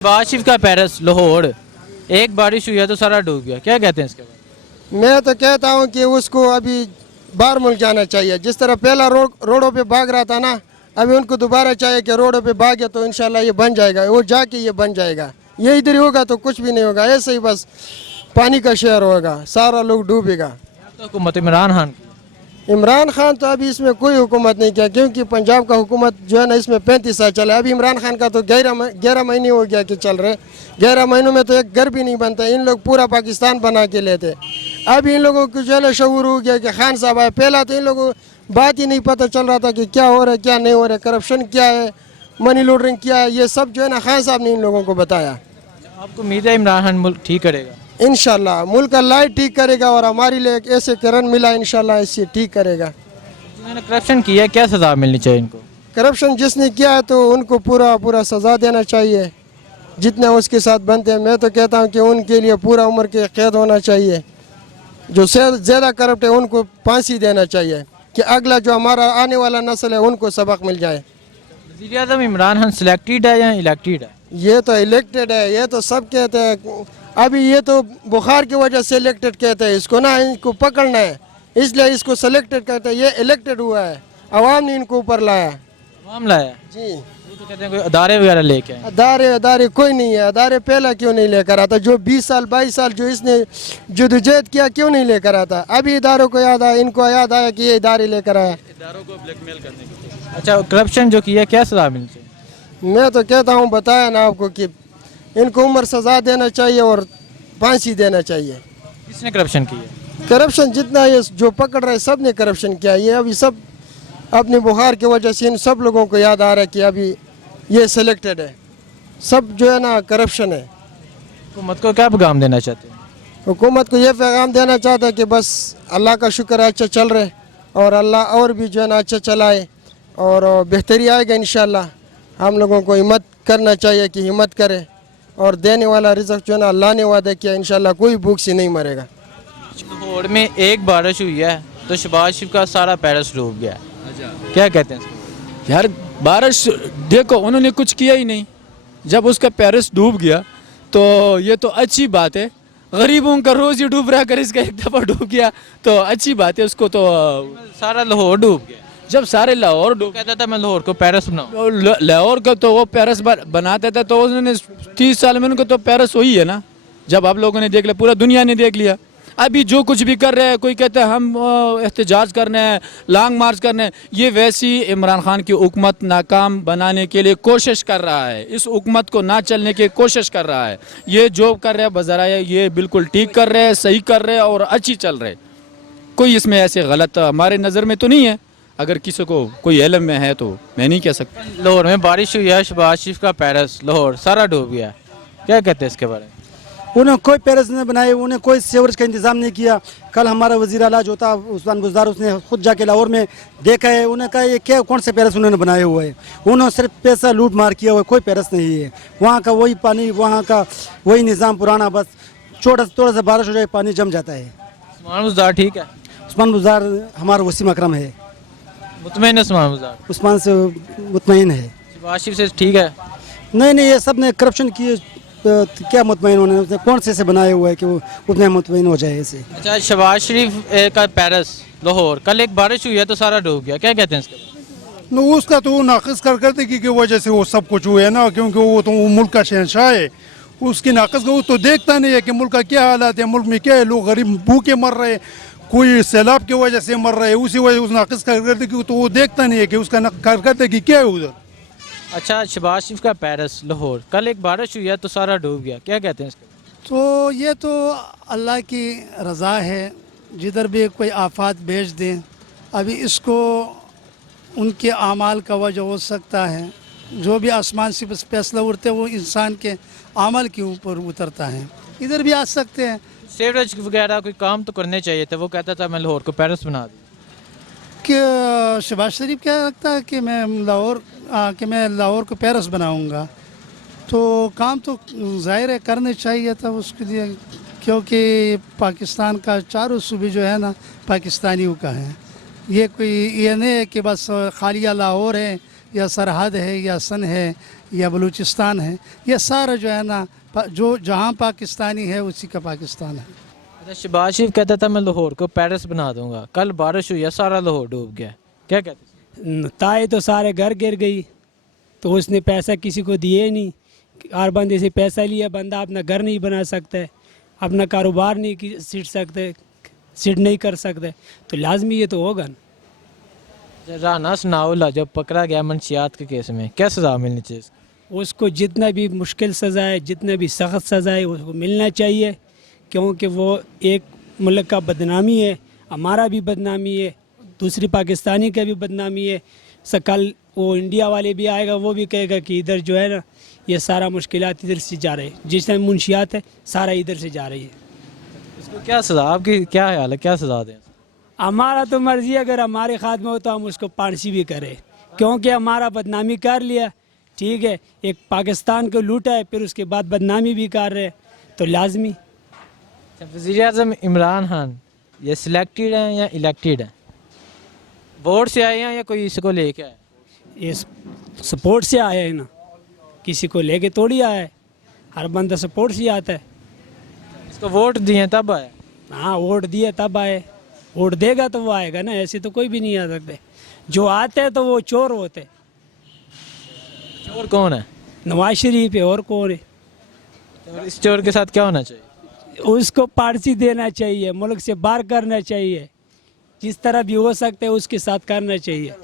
शहबाज शरीफ का पेरिस लाहौर एक बारिश हुई है तो सारा डूब गया, क्या कहते हैं इसके बारे में? मैं तो कहता हूँ कि उसको अभी बाहर मुल्क जाना चाहिए। जिस तरह पहला रोडों पे भाग रहा था ना, अभी उनको दोबारा चाहिए कि रोडों पे भागे तो इंशाल्लाह ये बन जाएगा, वो जाके ये बन जाएगा। ये इधर ही होगा तो कुछ भी नहीं होगा, ऐसे ही बस पानी का शहर होगा, सारा लोग डूबेगा। तो हुकूमत इमरान खान तो अभी इसमें कोई हुकूमत नहीं किया, क्योंकि पंजाब का हुकूमत जो है ना इसमें 35 साल चला। अभी इमरान खान का तो 11 महीने हो गया कि चल रहे। 11 महीनों में तो एक घर भी नहीं बनता। इन लोग पूरा पाकिस्तान बना के लेते। अभी इन लोगों को जो है शऊर हो गया कि खान साहब आए। पहला तो इन लोगों को बात ही नहीं पता चल रहा था कि क्या हो रहा है क्या नहीं हो रहा है, करप्शन क्या है, मनी लॉन्ड्रिंग क्या है, ये सब जो है ना खान साहब ने इन लोगों को बताया। आपको उम्मीद है इमरान खान मुल्क ठीक करेगा? इंशाल्लाह मुल्क अल्लाह ही ठीक करेगा और हमारे लिए एक ऐसे करण मिला, इंशाल्लाह इससे ठीक करेगा। जिन्होंने करप्शन किया है क्या सज़ा मिलनी चाहिए इनको? करप्शन जिसने किया है तो उनको पूरा सज़ा देना चाहिए जितना उसके साथ बनते हैं। मैं तो कहता हूँ कि उनके लिए पूरा उम्र के कैद होना चाहिए। जो ज़्यादा करप्ट है उनको फांसी देना चाहिए कि अगला जो हमारा आने वाला नस्ल है उनको सबक मिल जाए। वज़ीर आज़म इमरान खान सिलेक्टेड है या इलेक्टेड है? ये तो इलेक्टेड है, ये तो सब कहते हैं। अभी ये तो बुखार की वजह से इलेक्टेड कहते हैं इसको ना, इनको पकड़ना है इसलिए इसको सेलेक्टेड कहते हैं। ये इलेक्टेड हुआ है, अवाम ने इनको ऊपर लाया। मामला है जी, वो तो कहते हैं कोई अदारे वगैरह लेके आए। अदारे कोई नहीं है। अदारे पहला क्यों नहीं लेकर आता? जो 20 साल 22 साल जो इसने जदोजहद किया क्यों नहीं लेकर आता? अभी इदारों को याद आया, इनको याद आया कि ये इदारे लेकर आया। इदारों को ब्लैकमेल करने के। अच्छा, करप्शन जो किया क्या सज़ा मिलनी चाहिए? मैं तो कहता हूँ, बताया ना आपको कि इनको उम्र सज़ा देना चाहिए और फांसी देना चाहिए। किसने करप्शन किया? करप्शन जितना ये जो पकड़ रहे सब ने करप्शन किया। ये अभी सब अपने बुखार की वजह से इन सब लोगों को याद आ रहा है कि अभी ये सिलेक्टेड है। सब जो है ना करप्शन है। हुकूमत को क्या पैगाम देना चाहते हैं? हुकूमत को ये पैगाम देना चाहता है कि बस अल्लाह का शुक्र है अच्छा चल रहे और अल्लाह और भी जो है ना अच्छा चलाए और बेहतरी आएगा इंशाल्लाह। हम लोगों को हिम्मत करना चाहिए कि हिम्मत करे और देने वाला रिज़्क़ जो है ना अल्लाह ने वादा किया, इंशाल्लाह कोई भूख से नहीं मरेगा। लाहौर में एक बारिश हुई है तो शहबाज शरीफ का सारा पेरिस डूब गया। क्या कहते हैं इसको? यार बारिश देखो उन्होंने कुछ किया ही नहीं। जब उसका पेरिस डूब गया तो ये तो अच्छी बात है। गरीबों का रोज़ ही डूब रहा, अगर इसका एक दफ़ा डूब गया तो अच्छी बात है। उसको तो सारा लाहौर डूब गया। जब सारे लाहौर डूब, कहता था मैं लाहौर को पेरिस बनाऊं। लाहौर का तो वो पेरिस बनाते थे तो उन्होंने 30 साल में उनको तो पेरिस वही है ना। जब आप लोगों ने देख लिया, पूरा दुनिया ने देख लिया। अभी जो कुछ भी कर रहे हैं, कोई कहता है हम एहतजाज करने हैं, लॉन्ग मार्च करने हैं, ये वैसी इमरान खान की हुकूमत नाकाम बनाने के लिए कोशिश कर रहा है। इस हुकूमत को ना चलने की कोशिश कर रहा है। ये जो कर रहे हैं बज़राए ये बिल्कुल ठीक कर रहे हैं, सही कर रहे हैं और अच्छी चल रहे। कोई इसमें ऐसे गलत हमारे नज़र में तो नहीं है। अगर किसी को कोई इल्म में है तो मैं नहीं कह सकता। लाहौर में बारिश हुई है, शहबाज शरीफ का पेरिस लाहौर सारा डूब गया, क्या कहते हैं इसके बारे में? उन्हें कोई पेरिस नहीं बनाए, उन्हें कोई सीवरेज का इंतज़ाम नहीं किया। कल हमारा वज़ीर आला जो था उस्मान बुज़दार, उसने खुद जाके लाहौर में देखा है। उन्हें कहा ये क्या कौन से पेरिस उन्होंने बनाए हुए हैं। उन्होंने सिर्फ पैसा लूट मार किया हुआ है, कोई पेरिस नहीं है। वहाँ का वही पानी, वहाँ का वही निज़ाम पुराना, बस थोड़ा सा बारिश हो जाए पानी जम जाता है। उस्मान बुज़दार ठीक है? उस्मान बुज़दार हमारा वसीम अकरम है, मुतमईन है उस्मान बुज़दार? उस्मान से मुतमईन है। शहबाज शरीफ से ठीक है? नहीं, ये सब ने करप्शन किए, क्या मुतमईन होने, उसने कौन से बनाए हुए है कि वो उतने मुतमईन हो जाए ऐसे। अच्छा, शहबाज शरीफ का पेरिस लाहौर कल एक बारिश हुई है तो सारा डूब गया, क्या कहते हैं इसके बारे में? उसका तो नाक़िस करकर्दगी की वजह से वो सब कुछ हुआ है ना, क्योंकि वो तो मुल्क का शहंशाह है। उसकी नाक़िस वो तो देखता नहीं है कि मुल्क का क्या हालात है, मुल्क में क्या है, लोग गरीब भूखे मर रहे, कोई सैलाब की वजह से मर रहे हैं। उसी वजह उस नाक़िस करकर्दगी तो वो देखता नहीं है कि उसका करकर्दगी क्या है उधर। अच्छा, शहबाज शरीफ का पेरिस लाहौर कल एक बारिश हुई है तो सारा डूब गया, क्या कहते हैं इसके बारे में? तो ये तो अल्लाह की रज़ा है, जिधर भी कोई आफत भेज दें। अभी इसको उनके आमाल का वजह हो सकता है। जो भी आसमान से बस फैसला उड़ते हैं वो इंसान के अमल के ऊपर उतरता है। इधर भी आ सकते हैं। सीवरेज वगैरह कोई काम तो करने चाहिए थे। वो कहता था मैं लाहौर को पेरिस बना दूँ। कि शहबाज शरीफ क्या लगता है कि मैं लाहौर को पेरिस बनाऊंगा, तो काम तो ज़ाहिर है करने चाहिए था उसके लिए, क्योंकि पाकिस्तान का चारों सूबे जो है ना पाकिस्तानियों का है। ये कोई ये नहीं है कि बस खालिया लाहौर है या सरहद है या सन है या बलूचिस्तान है, ये सारा जो है ना जो जहाँ पाकिस्तानी है उसी का पाकिस्तान है। अच्छा, शहबाज शरीफ कहता था मैं लाहौर को पेरिस बना दूंगा, कल बारिश हुई है सारा लाहौर डूब गया, क्या कहते हैं? ताए तो सारे घर गिर गई, तो उसने पैसा किसी को दिए नहीं, हर बंदे से पैसा लिया, बंदा अपना घर नहीं बना सकता है, अपना कारोबार नहीं सीट नहीं कर सकते, तो लाजमी ये तो होगा ना। राना सनाउल्लाह जो पकड़ा गया मंशियात के केस में, क्या सज़ा मिलनी चाहिए? उसको जितना भी मुश्किल सज़ा है, जितना भी सख्त सज़ा है उसको मिलना चाहिए, क्योंकि वो एक मुल्क का बदनामी है, हमारा भी बदनामी है, दूसरी पाकिस्तानी का भी बदनामी है। कल वो इंडिया वाले भी आएगा, वो भी कहेगा कि इधर जो है ना ये सारा मुश्किलात इधर से जा रहे हैं, जिस टाइम मुंशियात है सारा इधर से जा रही है। इसको क्या सज़ा, आपकी क्या ख्याल है, क्या सज़ा दें? हमारा तो मर्जी है, अगर हमारे खात्मे हो तो हम उसको फांसी भी करें, क्योंकि हमारा बदनामी कर लिया, ठीक है, एक पाकिस्तान को लूटा है, फिर उसके बाद बदनामी भी कर रहे हैं, तो लाजमी। वज़ीर आज़म इमरान खान ये सिलेक्टेड हैं या इलेक्टेड हैं? वोट से आए हैं या कोई इसको लेके आए? ये सपोर्ट से आया है ना, किसी को लेके थोड़ी आया है, हर बंदा सपोर्ट से आता है। इसको वोट दिए तब आए? हाँ, वोट दिए तब आए, वोट देगा तो वो आएगा ना, ऐसे तो कोई भी नहीं आ सकते। जो आते हैं तो वो चोर होते। चोर कौन है? नवाज शरीफ है, और कौन है? तो इस चोर के साथ क्या होना चाहिए? उसको फांसी देना चाहिए, मुल्क से बाहर करना चाहिए, जिस तरह भी हो सकता है उसके साथ करना चाहिए।